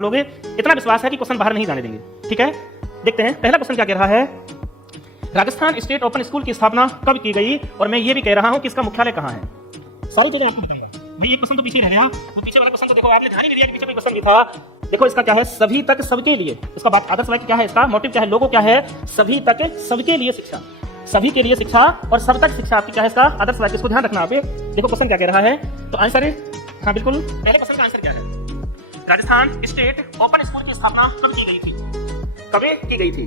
लोगे, इतना विश्वास है कि क्वेश्चन बाहर नहीं जाने देंगे। ठीक है, देखते हैं पहला क्वेश्चन क्या कह रहा है। राजस्थान स्टेट ओपन स्कूल की स्थापना कब की गई, और मैं ये भी कह रहा हूं कि इसका मुख्यालय कहां है। सारी चीजें आपको बताऊंगा। भाई एक क्वेश्चन तो पीछे रह गया, वो पीछे वाला क्वेश्चन तो देखो, आपने ध्यान ही नहीं दिया कि पीछे कोई क्वेश्चन भी था। देखो इसका क्या है, सभी तक सबके लिए। इसका बात आदर्श वाक्य क्या है, इसका मोटिव क्या है, लोगो क्या है, सभी तक सबके लिए शिक्षा, सभी के लिए शिक्षा और सब तक शिक्षा आपकी क्या है, इसका आदर्श वाक्य। इसको ध्यान रखना। आप देखो क्वेश्चन क्या कह रहा है, तो आंसर है हाँ बिल्कुल, पहले क्वेश्चन का आंसर क्या है। राजस्थान स्टेट ओपन स्कूल की स्थापना कब की गई थी, कब की गई थी।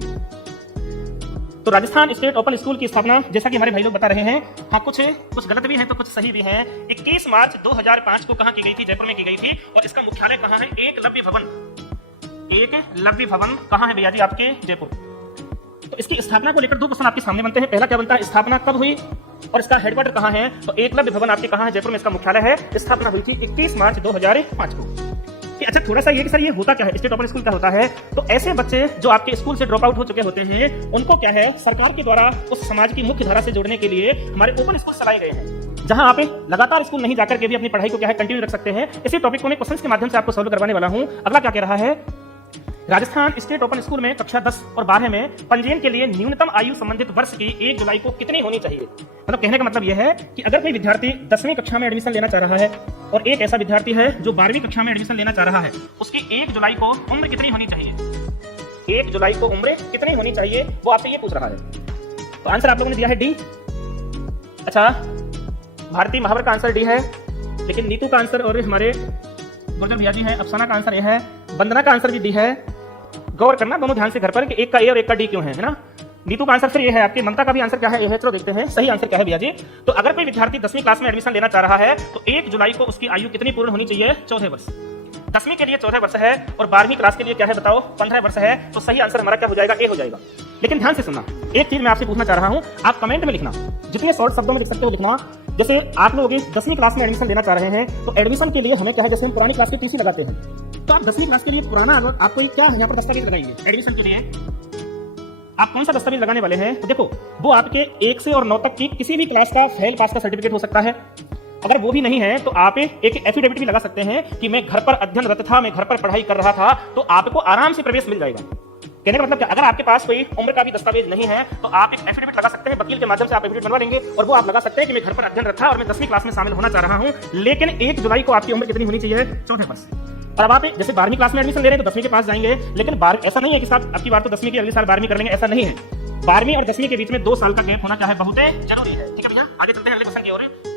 तो राजस्थान स्टेट ओपन स्कूल की स्थापना, जैसा कि हमारे भाई लोग बता रहे हैं, हाँ कुछ गलत भी है तो कुछ सही भी है, 21 मार्च 2005 को कहां की गई थी, जयपुर में की गई थी। और इसका मुख्यालय कहां है, एकलव्य भवन। एकलव्य भवन कहां है भैया जी, आपके जयपुर। तो इसकी स्थापना को लेकर दो क्वेश्चन आपके सामने बनते हैं। पहला क्या बनता है, स्थापना कब हुई और इसका हेडक्वार्टर कहां है। तो एकलव्य भवन आपके कहां है, जयपुर में इसका मुख्यालय है। स्थापना हुई थी 21 मार्च 2005 को। अच्छा थोड़ा सा ये कि सर ये होता क्या है, स्टेट ओपन स्कूल क्या होता है। तो ऐसे बच्चे जो आपके स्कूल से ड्रॉप आउट हो चुके होते हैं, उनको क्या है, सरकार के द्वारा उस समाज की मुख्य धारा से जोड़ने के लिए हमारे ओपन स्कूल चलाए गए हैं, जहां आप लगातार स्कूल नहीं जाकर के भी अपनी पढ़ाई को क्या है, कंटिन्यू रख सकते हैं। इसी टॉपिक को मैं क्वेश्चंस के माध्यम से आपको सॉल्व करवाने वाला हूं। अगला क्या कह रहा है, राजस्थान स्टेट ओपन स्कूल में कक्षा 10 और 12 में पंजीयन के लिए न्यूनतम आयु संबंधित वर्ष की 1 जुलाई को कितनी होनी चाहिए। मतलब कहने का मतलब यह है कि अगर कोई विद्यार्थी 10वीं कक्षा में एडमिशन लेना चाह रहा है और एक ऐसा विद्यार्थी है जो 12वीं कक्षा में एडमिशन लेना चाह रहा है, उसकी 1 जुलाई को उम्र कितनी होनी चाहिए। 1 जुलाई को उम्र कितनी होनी चाहिए, वो आपसे ये पूछ रहा है। तो आंसर आप लोगों ने दिया है डी। अच्छा भारती महावर का आंसर डी है, लेकिन नीतू का आंसर और हमारे गुर्जर भैया जी है, अफसाना का आंसर यह है, वंदना का आंसर भी डी है। गौर करना दोनों ध्यान से घर पर कि एक का ए और एक का डी क्यों है ना। नीतू का आंसर फिर ये है, आपकी ममता का भी आंसर क्या है, ये है। चलो देखते हैं सही आंसर क्या है भैया जी। तो अगर कोई विद्यार्थी 10वीं क्लास में एडमिशन लेना चाह रहा है तो 1 जुलाई को उसकी आयु कितनी पूर्ण होनी चाहिए, 14 वर्ष। 10वीं के लिए 14 वर्ष है और 12वीं क्लास के लिए क्या है बताओ, 15 वर्ष है। तो सही आंसर हमारा क्या हो जाएगा, ए हो जाएगा। लेकिन ध्यान से सुनना, एक चीज मैं आपसे पूछना चाह रहा हूं, आप कमेंट में लिखना, जितने शॉर्ट शब्दों में लिख सकते हो लिखना। जैसे आप लोग 10वीं क्लास में एडमिशन लेना चाह रहे हैं, तो एडमिशन के लिए हमें क्या है, जैसे हम पुरानी क्लास की टीसी लगाते हैं, तो आप 10वीं क्लास के लिए पुराना आपको क्या है यहाँ पर दस्तावेज लगाएंगे एडमिशन के लिए। आप कौन सा दस्तावेज लगाने वाले हैं, तो देखो वो आपके 1 से और 9 तक की किसी भी क्लास का फेल पास का सर्टिफिकेट हो सकता है। अगर वो भी नहीं है तो आप एक एफिडेविट भी लगा सकते हैं कि मैं घर पर अध्ययनरत था, मैं घर पर पढ़ाई कर रहा था, तो आपको आराम से प्रवेश मिल जाएगा। कहने का मतलब क्या, अगर आपके पास कोई उम्र का भी दस्तावेज नहीं है तो आप एक एफिडेविट लगा सकते हैं, वकील के माध्यम से आप एफिडेविट बनवा लेंगे और वो आप लगा सकते हैं कि मैं घर पर अध्ययनरत था और मैं 10वीं क्लास में शामिल होना चाह रहा हूं, लेकिन 1 जुलाई को आपकी उम्र कितनी होनी चाहिए, 14 वर्ष। और अब आप जैसे 12वीं क्लास में एडमिशन ले रहे हैं तो 10वीं के पास जाएंगे, लेकिन ऐसा नहीं है कि साहब आपकी बार तो 10वीं की अगले साल 12वीं कर लेंगे, ऐसा नहीं है। 12वीं और 10वीं के बीच में 2 साल का गैप होना क्या है, बहुत जरूरी है। ठीक है भैया, आगे चलते हैं अगले क्वेश्चन की ओर।